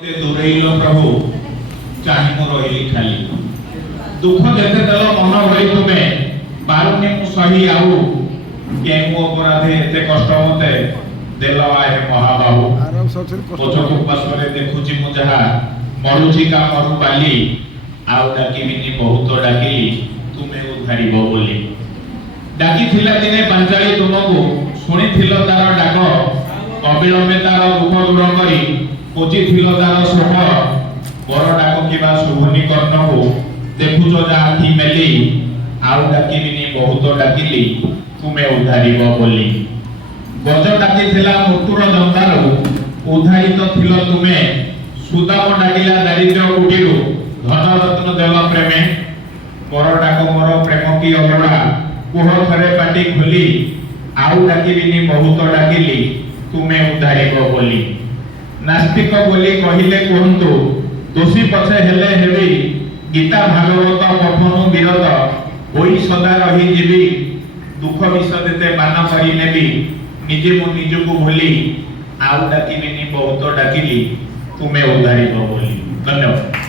दूरेइलो प्रभु चाहि मो रहिली खाली दुख जेते दल मन होई तुमे बारुनी मु सही आउ के मो अपराधे एते कष्ट होते देल आए महाबाहु पछकु पासरे देखुची मु जहा मरुची का मरु बाली आउ डाकी बिनी बहुत डाकिली तुमे उधारिबो बोली डाकी थिला दिने पांचाली तुमको सुनी थिलो तार डाक अविलंबे तार दुख दूर करी कोची थिलो तार सुख बर डाक किबा सुभनी कर्णको देखुचो जा आखि मेली आउ डाकी बिनी बहुत डाकिली तुमे उधारिबो बोली गज डाकी थिला मृत्युर जंदारु उधारित थिलो तुमे सुदाम डाकिला दारिद्र्य कुटीरु धन रत्न देव प्रेमे बर डाक मोर प्रेम की अगड़ा कुह थरे पाटी खोली आउ डाकी बिनी बहुत डाकिली तुमे उधारिबो बोली नास्तिक बोली कहिले कहंतु दोषी पछे हेले हेबी गीता भागवत पठनु विरत होई सदा रही जीवी दुख विष देते मान करी नेबी निजे मु निजको भूली आउ डाकी बिनी बहुत डाकिली तुमे उधारिबो बोली। धन्यवाद।